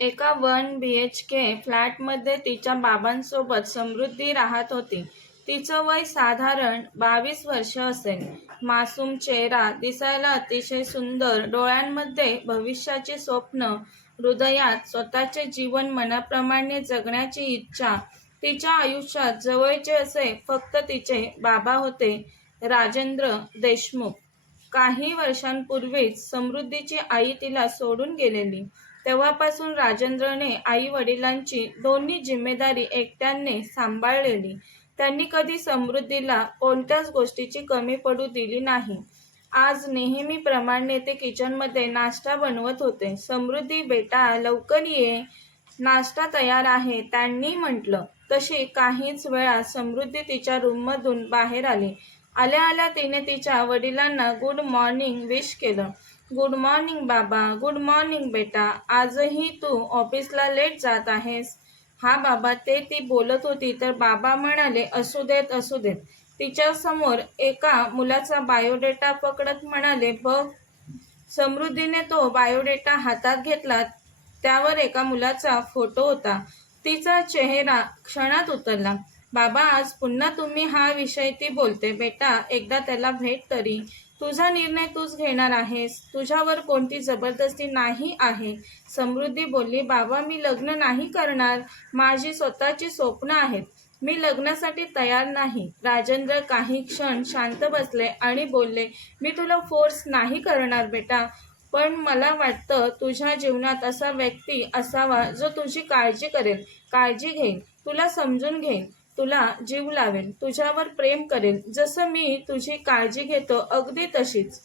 एका 1 BHK फ्लॅटमध्ये तिच्या बाबांसोबत समृद्धी राहत होती. तिचं वय साधारण 22 वर्ष असेल. मासूम चेहरा, दिसायला अतिशय सुंदर, डोळ्यांमध्ये भविष्याची स्वप्न, हृदयात स्वतःचे जीवन मनाप्रमाणे जगण्याची इच्छा. तिच्या आयुष्यात जवळचे असे फक्त तिचे बाबा होते, राजेंद्र देशमुख. काही वर्षांपूर्वीच समृद्धीची आई तिला सोडून गेलेली. तेव्हापासून राजेंद्रने आई-वडिलांची दोन्ही जिम्मेदारी एकट्याने सांभाळलेली. त्यांनी कधी समृद्धीला कोणत्याच गोष्टीची कमी पडू दिली नाही. आज नेहमीप्रमाणे ते किचनमध्ये नाश्ता बनवत होते. समृद्धी, बेटा लवकर ये, नाश्ता तयार आहे, त्यांनी म्हटलं. तशी काहीच वेळात समृद्धी तिच्या रूममधून बाहेर आली. आल्या आल्या तिने तिच्या वडिलांना गुड मॉर्निंग विश केलं. गुड मॉर्निंग बाबा. गुड मॉर्निंग बेटा. आजही तू ऑफिसला लेट जात आहेस? हा बाबा, ती बोलत होती तर बाबा म्हणाले, असू देत असू देत. तिच्यासमोर एका मुलाचा बायोडेटा पकडत म्हणाले, बघ. समृद्धीने तो बायोडेटा हातात घेतला. त्यावर एका मुलाचा फोटो होता. तिचा चेहरा क्षणात उतरला. बाबा, आज पुन्हा तुम्ही हा विषय ती बोलते. बेटा, एकदा त्याला भेट तरी. तुझा निर्णय तूच घेणार आहेस. तुझ्यावर कोणती जबरदस्ती नाही आहे. समृद्धी बोलली, बाबा, मी लग्न नाही करणार. माझी स्वतःची स्वप्न आहेत. मी लग्नासाठी तयार नाही. राजेंद्र काही क्षण शांत बसले आणि बोलले, मी तुला फोर्स नाही करणार बेटा, पण मला वाटतं तुझ्या जीवनात असा व्यक्ती असावा जो तुझी काळजी करेल, काळजी घेईल, तुला समजून घेईल, तुला जीव लावेल, तुझ्यावर प्रेम करेल. जसं मी तुझी काळजी घेतो अगदी तशीच.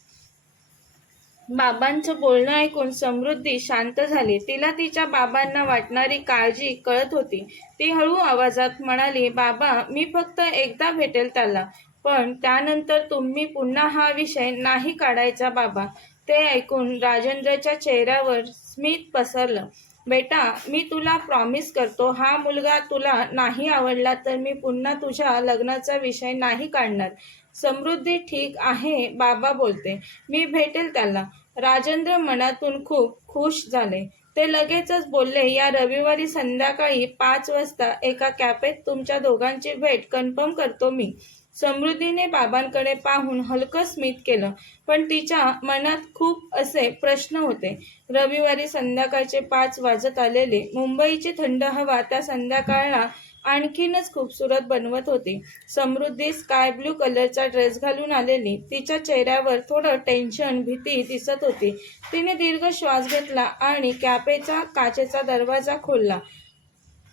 बाबांचं बोलणं ऐकून समृद्धी शांत झाली. तिला तिच्या बाबांना वाटणारी काळजी कळत होती. ती हळू आवाजात म्हणाली, बाबा, मी फक्त एकदा भेटेल त्याला, पण त्यानंतर तुम्ही पुन्हा हा विषय नाही काढायचा बाबा. ते ऐकून राजेंद्रच्या चेहऱ्यावर स्मित पसरलं. बेटा, मी तुला प्रॉमिस करतो, हा मुलगा तुला नाही आवडला तर मी पुन्हा तुझ्या लग्नाचा विषय नाही काढणार. समृद्धी, ठीक आहे बाबा बोलते, मी भेटेल त्याला. राजेंद्र मनातून खूप खुश झाले. ते लगेचच बोलले, या रविवारी संध्याकाळी 5 वाजता एका कॅफेत तुमच्या दोघांची भेट कन्फर्म करतो मी. समृद्धीने बाबांकडे पाहून हलकं स्मित केलं, पण तिच्या मनात खूप असे प्रश्न होते. रविवारी संध्याकाळचे 5 वाजत आलेले. मुंबईची थंड हवा त्या संध्याकाळला आणखीनच खूबसूरत बनवत होती. समृद्धी स्काय ब्लू कलरचा ड्रेस घालून आलेली. तिच्या चेहऱ्यावर थोडं टेन्शन, भीती दिसत होती. तिने दीर्घ श्वास घेतला आणि कॅफेचा काचेचा दरवाजा खोलला.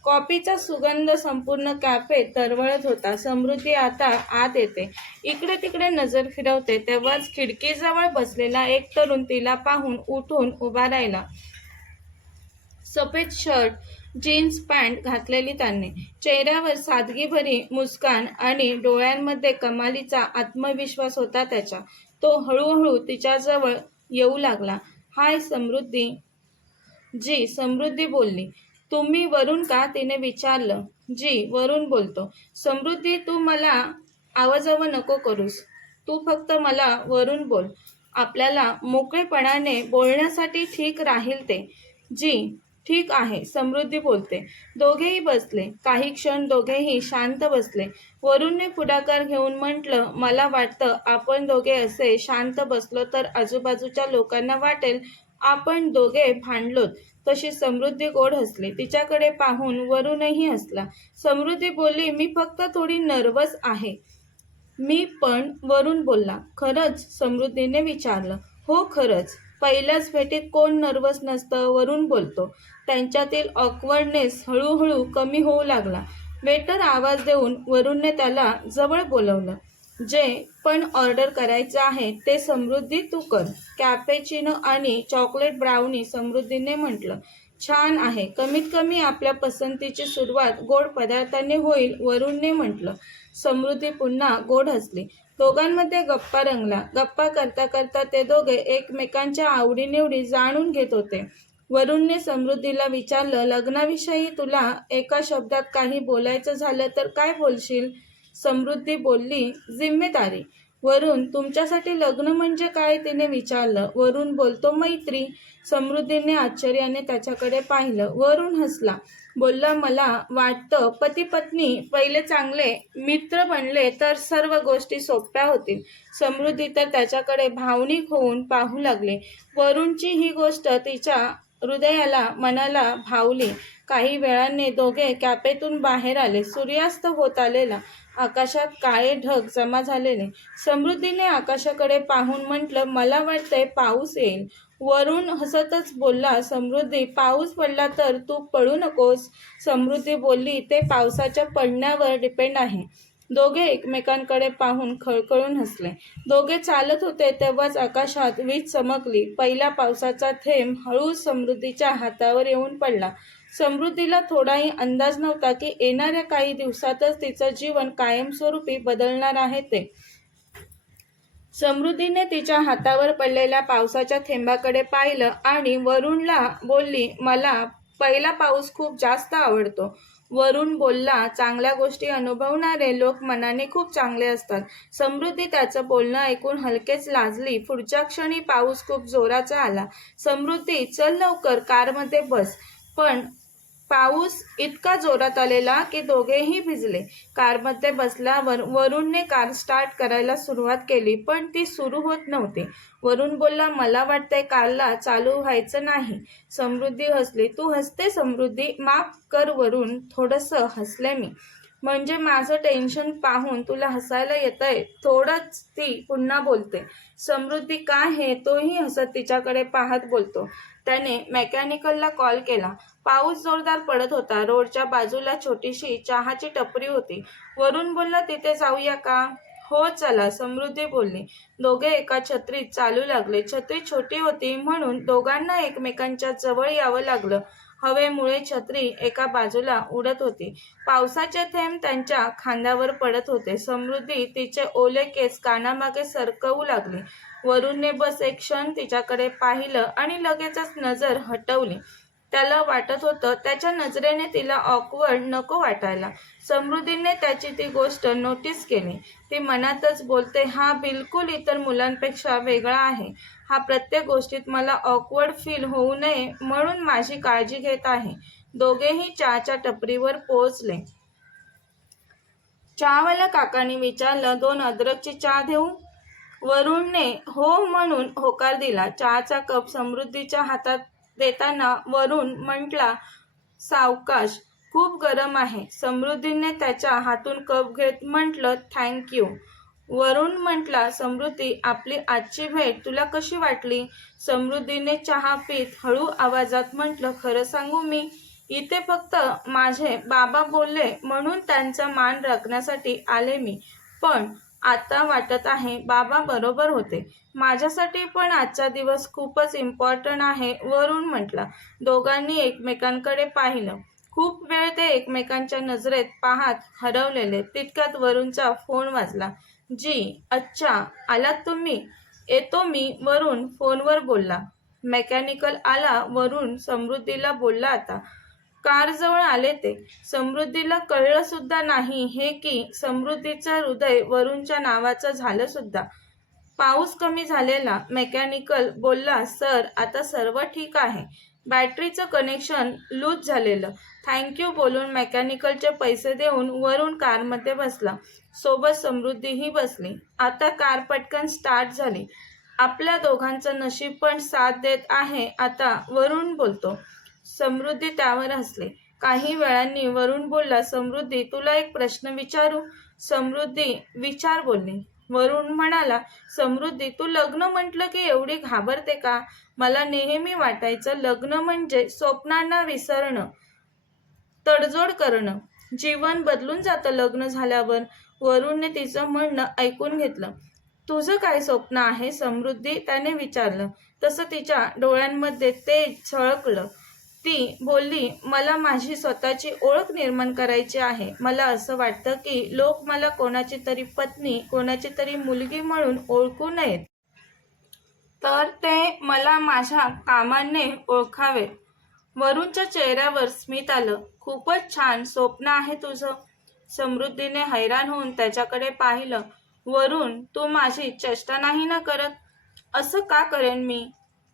कॉफीचा सुगंध संपूर्ण कॅफेत तरवळत होता. समृद्धी आता आत येते. इकडे तिकडे नजर फिरवते तेव्हाच खिडकीजवळ बसलेला एक तरुण तिला पाहून उठून उभा राहिला. सफेद शर्ट, जीन्स पॅन्ट घातलेली त्याने. चेहऱ्यावर सादगीभरी मुस्कान आणि डोळ्यांमध्ये कमालीचा आत्मविश्वास होता त्याच्या. तो हळूहळू तिच्याजवळ येऊ लागला. हाय समृद्धी. जी, समृद्धी बोलली. तुम्ही वरून का? तिने विचारलं. जी, वरून बोलतो. समृद्धी, तू मला आवाजावं नको करूस. तू फक्त मला वरून बोल. आपल्याला मोकळेपणाने बोलण्यासाठी ठीक राहील ते. जी, ठीक आहे, समृद्धी बोलते. दोघेही बसले. काही क्षण दोघेही शांत बसले. वरूणने पुढाकार घेऊन म्हटलं, मला वाटतं आपण दोघे असे शांत बसलो तर आजूबाजूच्या लोकांना वाटेल आपण दोघे भांडलोत. तशी समृद्धी गोड हसली. तिच्याकडे पाहून वरूणही हसला. समृद्धी बोलली, मी फक्त थोडी नर्वस आहे. मी पण. वरून बोलला. खरंच? समृद्धीने विचारलं. हो, खरंच. पहिल्याच भेटीत कोण नर्वस नसतं? वरून बोलतो. त्यांच्यातील ऑकवर्डनेस हळूहळू कमी होऊ लागला. वेटर आवाज देऊन वरूणने त्याला जवळ बोलवलं. जे पण ऑर्डर करायचं आहे ते समृद्धी तू कर. कॅपेचिनो आणि चॉकलेट ब्राउनी, समृद्धीने म्हटलं. छान आहे. कमीत कमी आपल्या पसंतीची सुरुवात गोड पदार्थांनी होईल, वरूणने म्हटलं. समृद्धी पुन्हा गोड हसली. दोघांमध्ये गप्पा रंगला. गप्पा करता करता ते दोघे एकमेकांच्या आवडीनिवडी जाणून घेत होते. वरूणने समृद्धीला विचारलं, लग्नाविषयी तुला एका शब्दात काही बोलायचं झालं तर काय बोलशील? समृद्धी बोलली, जिम्मेदारी. वरून तुमच्यासाठी लग्न म्हणजे काय तिने विचारलं. वरून बोलतो मैत्री. समृद्धीने आश्चर्याने त्याच्याकडे पाहिलं. वरून हसला. बोलला मला वाटतं पती पत्नी पहिले चांगले मित्र बनले तर सर्व गोष्टी सोप्या होतील. समृद्धी तर त्याच्याकडे भावनिक होऊन पाहू लागले. वरूणची ही गोष्ट तिच्या हृदयाला मनाला भावली. काही वेळाने दोघे कॅफेतून बाहेर आले. सूर्यास्त होत आलेला. आकाशात काळे ढग जमा झालेले. समृद्धीने आकाशाकडे पाहून म्हटलं मला वाटतंय पाऊस येईल. वरून हसतच बोलला समृद्धी पाऊस पडला तर तू पडू नकोस. समृद्धी बोलली ते पावसाच्या पडण्यावर डिपेंड आहे. दोघे एकमेकांकडे पाहून खळखळून हसले. दोघे चालत होते तेव्हाच आकाशात वीज चमकली. पहिला पावसाचा थेंब हळूच समृद्धीच्या हातावर येऊन पडला. समृद्धीला थोडाही अंदाज नव्हता की येणाऱ्या काही दिवसातच तिचं जीवन कायमस्वरूपी बदलणार आहे ते. समृद्धीने तिच्या हातावर पडलेल्या पावसाच्या थेंबाकडे पाहिलं आणि वरुणला बोलली मला पहिला पाऊस खूप जास्त आवडतो. वरुण बोलला चांगल्या गोष्टी अनुभवणारे लोक मनाने खूप चांगले असतात. समृद्धी त्याचं बोलणं ऐकून हलकेच लाजली. पुढच्या क्षणी पाऊस खूप जोराचा आला. समृद्धी चल लवकर कारमध्ये बस. पण पाऊस इतका जोरात आलेला की दोघेही भिजले. कारमध्ये बसल्यावर वरुणने कार स्टार्ट करायला सुरुवात केली पण ती सुरू होत नव्हती. वरुण बोलला मला वाटतंय कारला चालू व्हायचं नाही. समृद्धी हसली. तू हसते समृद्धी? माफ कर वरुण, थोडंसं हसले मी. म्हणजे माझं टेन्शन पाहून तुला हसायला येतंय. थोडंच. ती पुन्हा बोलते. समृद्धी काय हे? तोही हसत तिच्याकडे पाहत बोलतो. त्याने मेकॅनिकलला कॉल केला. पाऊस जोरदार पडत होता. रोडच्या बाजूला छोटीशी चहाची टपरी होती. वरुण बोलला तिथे जाऊया का? हो चला, समृद्धी बोलली. दोघे एका छत्रीत चालू लागले. छत्री छोटी होती म्हणून दोघांना एकमेकांच्या जवळ यावं लागलं. हवेमुळे छत्री एका बाजूला उडत होती. पावसाचे थेंब त्यांच्या खांद्यावर पडत होते. समृद्धी तिचे ओले केस कानामागे सरकवू लागली. वरुणने बस एक क्षण तिच्याकडे पाहिलं आणि लगेचच नजर हटवली. त्याला वाटत होतं त्याच्या नजरेने तिला ऑकवर्ड नको वाटायला. समृद्धीने त्याची ती गोष्ट नोटीस केली. ती मनातच बोलते हा बिलकुल इतर मुलांपेक्षा वेगळा आहे. हा प्रत्येक गोष्टीत मला ऑकवर्ड फील होऊ नये म्हणून माझी काळजी घेत आहे. दोघेही चहाच्या टपरीवर पोहोचले. चहावाल्या काकांनी विचारलं 2 अद्रकची चहा देऊ? वरुणने हो म्हणून होकार दिला. चहाचा कप समृद्धीच्या हातात देताना वरुण म्हटला सावकाश, खूप गरम आहे. समृद्धीने त्याच्या हातून कप घेत म्हटलं थँक यू. वरुण म्हटला समृद्धी आपली आजची भेट तुला कशी वाटली? समृद्धीने चहा पीत हळू आवाजात म्हटलं खरं सांगू मी इथे फक्त माझे बाबा बोलले म्हणून त्यांचा मान राखण्यासाठी आले मी. पण आता वाटत आहे बाबा बरोबर होते. माझ्यासाठी पण आजचा दिवस खूपच इम्पॉर्टंट आहे. वरुण म्हटला. दोघांनी एकमेकांकडे पाहिलं. खूप वेळ ते एकमेकांच्या नजरेत पाहत हरवलेले. तितक्यात वरुणचा फोन वाजला. जी अच्छा आलात तुम्ही? येतो मी. वरुण फोनवर बोलला. मेकॅनिकल आला. वरुण समृद्धीला बोलला आता कारजवळ आले ते. समृद्धीला कळलं सुद्धा नाही हे की समृद्धीचं हृदय वरुणच्या नावाचं झालं सुद्धा. पाऊस कमी झालेला. मेकॅनिकल बोलला सर आता सर्व ठीक आहे. बॅटरीचं कनेक्शन लूज झालेलं. थँक्यू बोलून मेकॅनिकलचे पैसे देऊन वरुण कारमध्ये बसला. सोबत समृद्धीही बसली. आता कार पटकन स्टार्ट झाली. आपल्या दोघांचं नशीब पण साथ देत आहे आता. वरुण बोलतो. समृद्धी त्यावर हसली. काही वेळांनी वरुण बोलला समृद्धी तुला एक प्रश्न विचारू? समृद्धी विचार बोलली. वरुण म्हणाला समृद्धी तू लग्न म्हटलं की एवढी घाबरते का? मला नेहमी वाटायचं लग्न म्हणजे स्वप्नांना विसरणं, तडजोड करणं. जीवन बदलून जातं लग्न झाल्यावर. वरुणने तिचं म्हणणं ऐकून घेतलं. तुझं काय स्वप्न आहे समृद्धी? त्याने विचारलं. तसं तिच्या डोळ्यांमध्ये तेज झळकलं. ती बोलली मला माझी स्वतःची ओळख निर्माण करायची आहे. मला असं वाटतं की लोक मला कोणाची तरी पत्नी, कोणाची तरी मुलगी म्हणून ओळखू नयेत. तर ते मला माझ्या कामाने ओळखावेत. वरुणच्या चेहऱ्यावर स्मित आलं. खूपच छान स्वप्न आहे तुझं. समृद्धीने हैराण होऊन त्याच्याकडे पाहिलं. वरून तू माझी चेष्टा नाही ना करत? असं का करेन मी?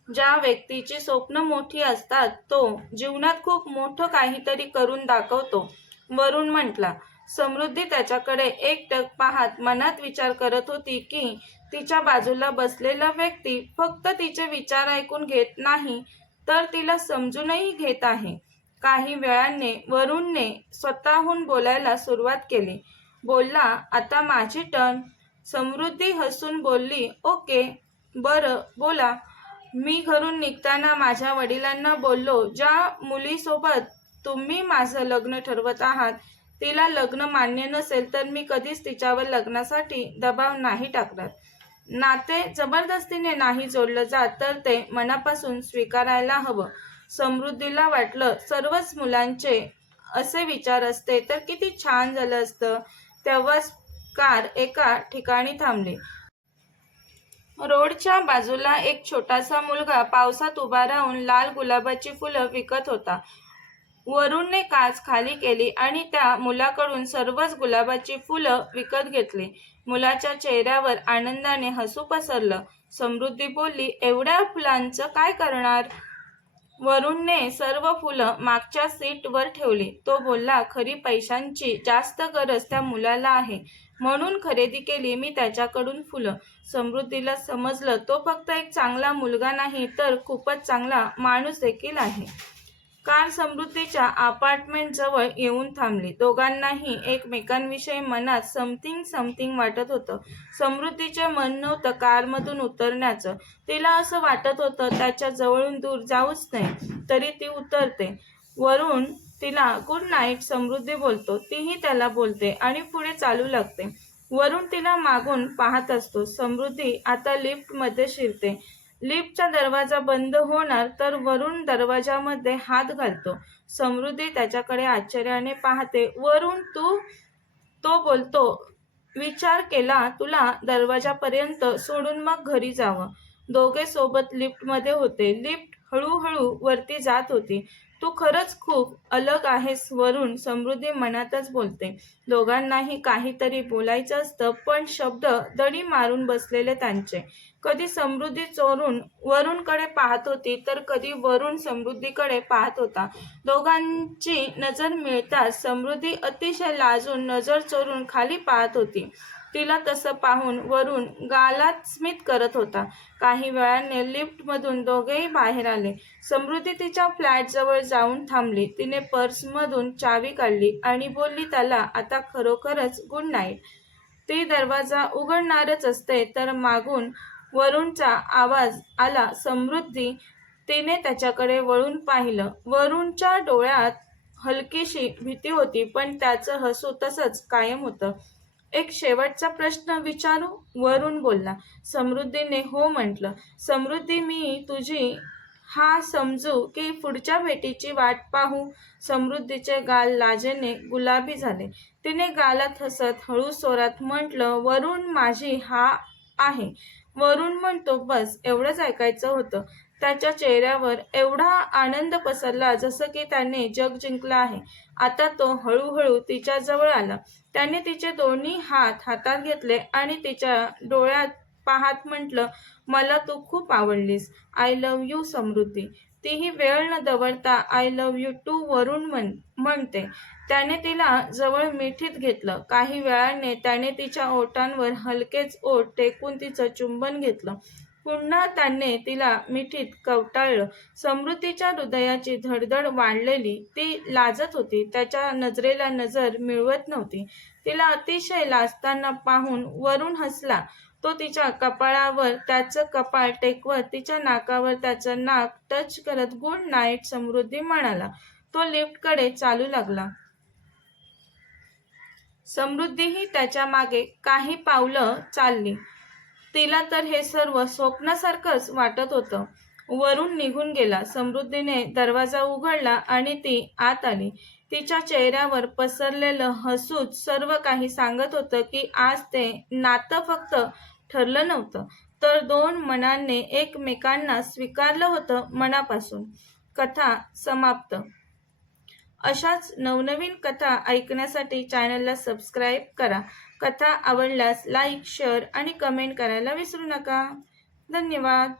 ज्या व्यक्तीची स्वप्न मोठी असतात तो जीवनात खूप मोठं काहीतरी करून दाखवतो, वरून म्हटला. समृद्धी त्याच्याकडे एकटक पाहत मनात विचार करत होती की तिच्या बाजूला बसलेला व्यक्ती फक्त तिचे विचार ऐकून घेत नाही तर तिला समजूनही घेत आहे. काही वेळाने वरुणने स्वतःहून बोलायला सुरुवात केली. बोलला, आता माझी टर्न. समृद्धी हसून बोलली, ओके, बरं, बोला. मी घरून निघताना माझ्या वडिलांना बोललो, ज्या मुलीसोबत तुम्ही माझं लग्न ठरवत आहात तिला लग्न मान्य नसेल तर मी कधीच तिच्यावर लग्नासाठी दबाव नाही टाकणार. नाते जबरदस्तीने नाही जोडलं जात तर ते मनापासून स्वीकारायला हवं. समृद्धीला वाटलं सर्वच मुलांचे असे विचार असते तर किती छान झालं असतं. तेव्हाच कार एका ठिकाणी थांबली. रोडच्या बाजूला एक छोटासा मुलगा पावसात उभा राहून लाल गुलाबाची फुलं विकत होता. वरुणने काच खाली केली आणि त्या मुलाकडून सर्वच गुलाबाची फुलं विकत घेतली. मुलाच्या चेहऱ्यावर आनंदाने हसू पसरलं. समृद्धी बोलली, एवढ्या फुलांचं काय करणार? वरुणने सर्व फुलं मागच्या सीटवर ठेवली. तो बोलला, खरी पैशांची जास्त गरज त्या मुलाला आहे म्हणून खरेदी केली मी त्याच्याकडून फुलं. समृद्धीला समजलं तो फक्त एक चांगला मुलगा नाही तर खूपच चांगला माणूस देखील आहे. कार समृद्धीच्या अपार्टमेंट जवळ येऊन थांबली. दोघांनाही एकमेकांविषयी मनात समथिंग वाटत होतं. समृद्धीचे मन नव्हतं कारमधून उतरण्याचं. तिला असं वाटत होतं त्याच्या जवळून दूर जाऊच नये, तरी ती उतरते. वरून तिला गुड नाईट समृद्धी बोलतो, तीही त्याला बोलते आणि पुढे चालू लागते. वरून तिला मागून पाहत असतो. समृद्धी आता लिफ्टमध्ये शिरते. लिफ्टचा दरवाजा बंद होणार तर वरून दरवाजामध्ये हात घालतो. समृद्धी त्याच्याकडे आश्चर्याने पाहते. वरून तू? तो बोलतो, विचार केला तुला दरवाजापर्यंत सोडून मग घरी जावं. दोघे सोबत लिफ्टमध्ये होते. लिफ्ट हळूहळू वरती जात होती. तू खरंच खूप अलग आहेस वरून, समृद्धी मनातच बोलते. दोघांनाही काहीतरी बोलायचं असतं पण शब्द दडी मारून बसलेले त्यांचे. कधी समृद्धी चोरून वरूणकडे पाहत होती तर कधी वरून समृद्धीकडे पाहत होता. दोघांची नजर मिळताच समृद्धी अतिशय लाजून नजर चोरून खाली पाहत होती. तिला तसं पाहून वरून गालात स्मित करत होता. काही वेळाने लिफ्टमधून दोघेही बाहेर आले. समृद्धी तिच्या फ्लॅटजवळ जाऊन थांबली. तिने पर्समधून चावी काढली आणि बोलली त्याला, आता खरोखरच गुड नाईट. ती दरवाजा उघडणारच असते तर मागून वरूणचा आवाज आला, समृद्धी. तिने त्याच्याकडे वळून पाहिलं. वरूणच्या डोळ्यात हलकीशी भीती होती पण त्याचं हसू तसंच कायम होतं. एक शेवटचा प्रश्न विचारू? वरून बोलला. समृद्धीने हो म्हटलं. समृद्धी, मी तुझी हा समजू की पुढच्या भेटीची वाट पाहू? समृद्धीचे गाल लाजेने गुलाबी झाले. तिने गालात हसत हळू स्वरात म्हटलं, वरून माझी हा आहे. वरून म्हणतो, बस एवढंच ऐकायचं होतं. त्याच्या चेहऱ्यावर एवढा आनंद पसरला जसं की त्याने जग जिंकलं आहे. आता तो हळूहळू तिच्या जवळ आला. त्याने तिचे दोन्ही हात हातात घेतले आणि तिच्या डोळ्यात पाहत म्हटलं, मला तू खूप आवडलीस. आय लव्ह यू समृद्धी. तीही वेळ न दवडता आय लव्ह यू टू वरून म्हणते. त्याने तिला जवळ मिठीत घेतलं. काही वेळाने त्याने तिच्या ओठांवर हलकेच ओठ टेकून तिचं चुंबन घेतलं. पुन्हा त्याने तिला मिठीत कवटाळलं. समृद्धीच्या हृदयाची धडधड वाढलेली. ती लाजत होती. त्याच्या नजरेला नजर मिळवत नव्हती. तिला अतिशय लाजताना पाहून वरून हसला. तो तिच्या कपाळावर त्याचं कपाळ टेकवत तिच्या नाकावर त्याचं नाक टच करत गुड नाईट समृद्धी म्हणाला. तो लिफ्टकडे चालू लागला. समृद्धीही त्याच्या मागे काही पावलं चालली. तिला तर हे सर्व स्वप्नासारखंच वाटत होतं. वरून निघून गेला. समृद्धीने दरवाजा उघडला आणि ती आत आली. तिच्या चेहऱ्यावर पसरलेलं हसूच सर्व काही सांगत होतं की आज ते नातं फक्त ठरलं नव्हतं तर दोन मनांनी एकमेकांना स्वीकारलं होतं मनापासून. कथा समाप्त. अशाच नवनवीन कथा ऐकण्यासाठी चॅनलला सबस्क्राईब करा. कथा आवडल्यास लाईक, शेअर आणि कमेंट करायला विसरू नका. धन्यवाद.